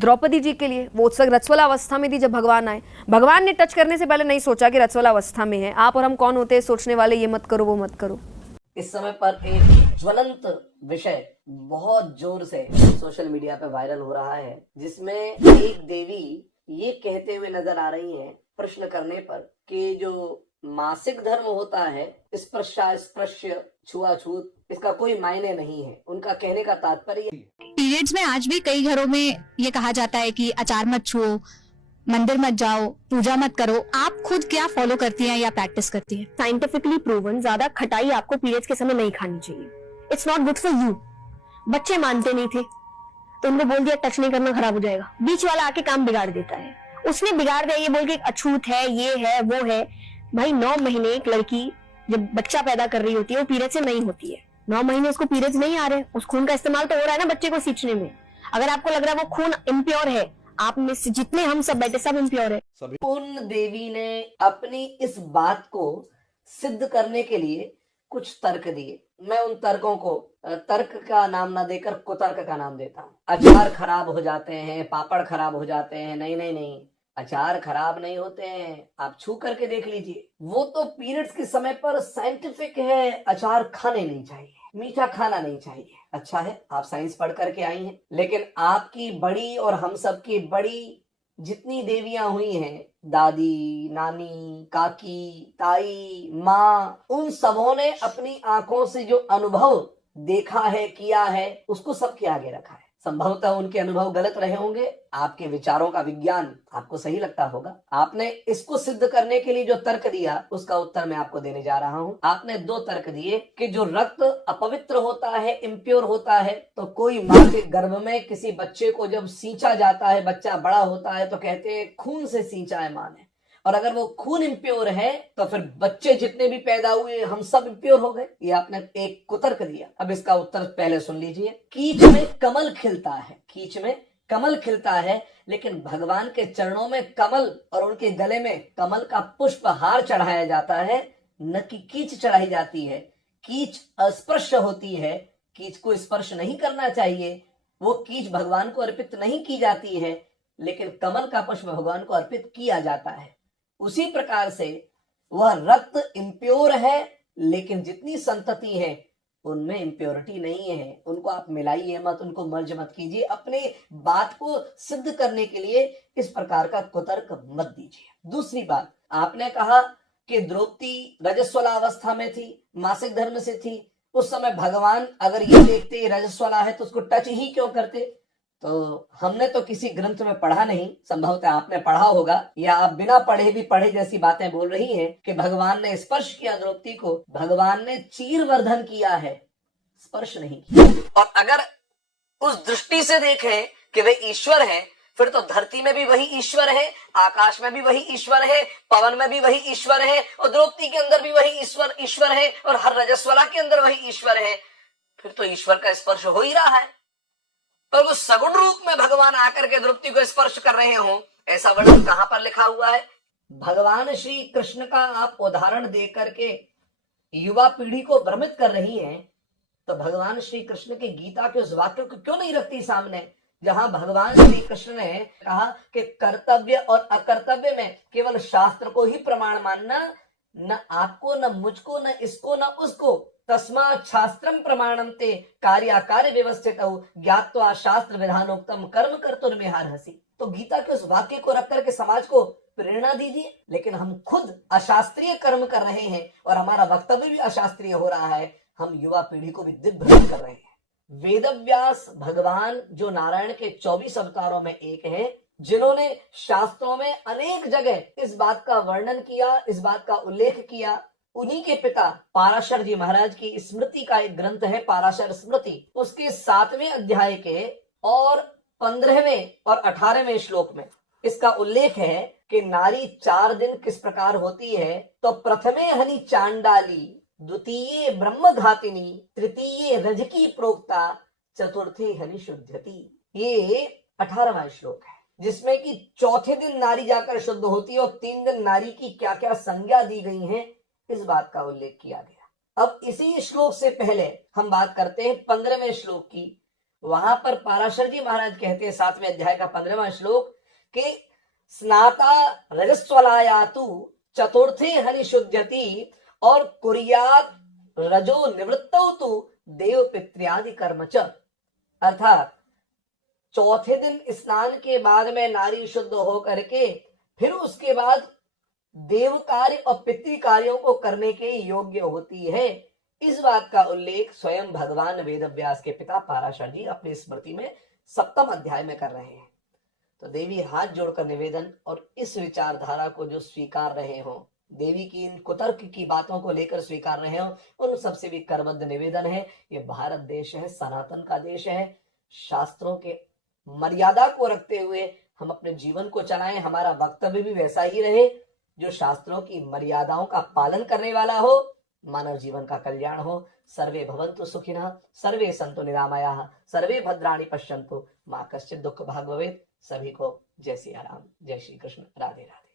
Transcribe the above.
द्रौपदी जी के लिए वो उत्सव रजस्वला अवस्था में थी जब भगवान आए। भगवान ने टच करने से पहले नहीं सोचा कि रजस्वला अवस्था में है। आप और हम कौन होते हैं सोचने वाले, ये मत करो वो मत करो। इस समय पर एक ज्वलंत विषय बहुत जोर से सोशल मीडिया पे वायरल हो रहा है, जिसमें एक देवी ये कहते हुए नजर आ रही हैं प्रश्न करने पर कि जो मासिक धर्म होता है, स्पर्शा स्पर्श्य छुआछूत, इसका कोई मायने नहीं है। उनका कहने का तात्पर्य पीरियड्स में आज भी कई घरों में ये कहा जाता है कि अचार मत छुओ, मंदिर मत जाओ, पूजा मत करो। आप खुद क्या फॉलो करती हैं या प्रैक्टिस करती हैं? साइंटिफिकली प्रूवन ज्यादा खटाई आपको पीरियड्स के समय नहीं खानी चाहिए। It's not good for you. बच्चे मानते नहीं थे तो उनको बोल दिया टच नहीं करना, खराब हो जाएगा। बीच वाला आके काम बिगाड़ देता है। उसने बिगाड़ दिया ये बोल के अछूत है, ये है वो है। भाई 9 महीने एक लड़की जब बच्चा पैदा कर रही होती है वो पीरियड से नहीं होती है। 9 महीने उसको पीरियड्स नहीं आ रहे, उस खून का इस्तेमाल तो हो रहा है ना बच्चे को सींचने में। अगर आपको लग रहा है वो खून इम्प्योर है, आप में से जितने हम सब बैठे सब इम्प्योर है। उन देवी ने अपनी इस बात को सिद्ध करने के लिए कुछ तर्क दिए। मैं उन तर्कों को तर्क का नाम ना देकर कुतर्क का नाम देता हूँ। अचार खराब हो जाते हैं, पापड़ खराब हो जाते हैं। नहीं नहीं नहीं, अचार खराब नहीं होते हैं, आप छू करके देख लीजिए। वो तो पीरियड्स के समय पर साइंटिफिक है, अचार खाने नहीं चाहिए, मीठा खाना नहीं चाहिए। अच्छा है आप साइंस पढ़ करके आई हैं, लेकिन आपकी बड़ी और हम सब की बड़ी जितनी देवियां हुई हैं, दादी, नानी, काकी, ताई, माँ, उन सबों ने अपनी आंखों से जो अनुभव देखा है, किया है, उसको सबके आगे रखा है। संभवतः उनके अनुभव गलत रहे होंगे, आपके विचारों का विज्ञान आपको सही लगता होगा। आपने इसको सिद्ध करने के लिए जो तर्क दिया उसका उत्तर मैं आपको देने जा रहा हूं। आपने 2 तर्क दिए कि जो रक्त अपवित्र होता है, इम्प्योर होता है, तो कोई माँ के गर्भ में किसी बच्चे को जब सींचा जाता है, बच्चा बड़ा होता है, तो कहते हैं खून से सींचा है माँ ने। और अगर वो खून इम्प्योर है तो फिर बच्चे जितने भी पैदा हुए हम सब इम्प्योर हो गए। ये आपने एक कुतर्क दिया। अब इसका उत्तर पहले सुन लीजिए। कीच में कमल खिलता है, कीच में कमल खिलता है, लेकिन भगवान के चरणों में कमल और उनके गले में कमल का पुष्प हार चढ़ाया जाता है, न कि कीच चढ़ाई जाती है। कीच अस्पर्श होती है, कीच को स्पर्श नहीं करना चाहिए, वो कीच भगवान को अर्पित नहीं की जाती है, लेकिन कमल का पुष्प भगवान को अर्पित किया जाता है। उसी प्रकार से वह रक्त इम्प्योर है, लेकिन जितनी संतति है उनमें इम्प्योरिटी नहीं है। उनको आप मिलाइए मत, उनको मर्ज मत कीजिए। अपने बात को सिद्ध करने के लिए इस प्रकार का कुतर्क मत दीजिए। दूसरी बात, आपने कहा कि द्रौपदी रजस्वला अवस्था में थी, मासिक धर्म से थी। उस समय भगवान अगर ये देखते रजस्वला है तो उसको टच ही क्यों करते? तो हमने तो किसी ग्रंथ में पढ़ा नहीं, संभवतः आपने पढ़ा होगा, या आप बिना पढ़े भी पढ़े जैसी बातें बोल रही हैं कि भगवान ने स्पर्श किया द्रौपदी को। भगवान ने चीर वर्धन किया है, स्पर्श नहीं किया। और अगर उस दृष्टि से देखें कि वे ईश्वर हैं, फिर तो धरती में भी वही ईश्वर है, आकाश में भी वही ईश्वर है, पवन में भी वही ईश्वर है, और द्रौपदी के अंदर भी वही ईश्वर है, और हर रजस्वला के अंदर वही ईश्वर है। फिर तो ईश्वर का स्पर्श हो ही रहा है। पर वो सगुण रूप में भगवान आकर के द्रौपदी को स्पर्श कर रहे हो, ऐसा वर्णन कहां पर लिखा हुआ है? भगवान श्री कृष्ण का आप उदाहरण दे करके युवा पीढ़ी को भ्रमित कर रही हैं, तो भगवान श्री कृष्ण के गीता के उस वाक्य को क्यों नहीं रखती सामने, जहां भगवान श्री कृष्ण ने कहा कि कर्तव्य और अकर्तव्य में केवल शास्त्र को ही प्रमाण मानना, न आपको, न मुझको, न इसको, न उसको। तस्मात् शास्त्रम प्रमाणन्ते कार्याकार्य व्यवस्थित ज्ञात्वा शास्त्र विधानोक्तम कर्म कर्तुर्मेहार्हसि। तो गीता के उस वाक्य को रख करके समाज को प्रेरणा दीजिए। लेकिन हम खुद अशास्त्रीय कर्म कर रहे हैं और हमारा वक्तव्य भी अशास्त्रीय हो रहा है। हम युवा पीढ़ी को भी दिग्भ्रमित कर रहे हैं। वेदव्यास भगवान जो नारायण के 24 अवतारों में एक हैं, जिन्होंने शास्त्रों में अनेक जगह इस बात का वर्णन किया, इस बात का उल्लेख किया, उन्हीं के पिता पाराशर जी महाराज की स्मृति का एक ग्रंथ है पाराशर स्मृति। उसके 7वें अध्याय के और 15वें और 18वें श्लोक में इसका उल्लेख है कि नारी 4 दिन किस प्रकार होती है। तो प्रथमे हनि चांडाली, द्वितीय ब्रह्म घातिनी, तृतीय रजकी प्रोक्ता, चतुर्थी हनि शुद्धति। ये 18वां श्लोक है, जिसमें कि चौथे दिन नारी जाकर शुद्ध होती है और 3 दिन नारी की क्या क्या संज्ञा दी गई है, इस बात का उल्लेख किया गया। अब इसी श्लोक से पहले हम बात करते हैं 15वें श्लोक की, वहां पर पाराशर जी महाराज कहते हैं 7वें अध्याय का 15वां श्लोक कि स्नाता रजस्वलायातु चतुर्थे हनि शुद्ध्यति और कुर्यात रजो निवृत्तौ तु देव पित्र्यादि कर्म च। अर्थात चौथे दिन स्नान के बाद में नारी शुद्ध हो करके फिर उसके बाद देव कार्य और पितृ कार्यों को करने के योग्य होती है। इस बात का उल्लेख स्वयं भगवान वेदव्यास के पिता पाराशर जी अपनी स्मृति में 7वें अध्याय में कर रहे हैं। तो देवी हाथ जोड़कर निवेदन और इस विचारधारा को जो स्वीकार रहे हो, देवी की इन कुतर्क की बातों को लेकर स्वीकार रहे हो, उन सबसे भी करबद्ध निवेदन है, ये भारत देश है, सनातन का देश है, शास्त्रों के मर्यादा को रखते हुए हम अपने जीवन को चलाएं। हमारा वक्तव्य भी वैसा ही रहे जो शास्त्रों की मर्यादाओं का पालन करने वाला हो, मानव जीवन का कल्याण हो। सर्वे भवन्तु सुखिनः, सर्वे सन्तु निरामयाः, सर्वे भद्राणि पश्यन्तु, मां कश्चित् दुःख भाग् भवेत्। सभी को जय सिया राम, जय श्री कृष्ण, राधे राधे।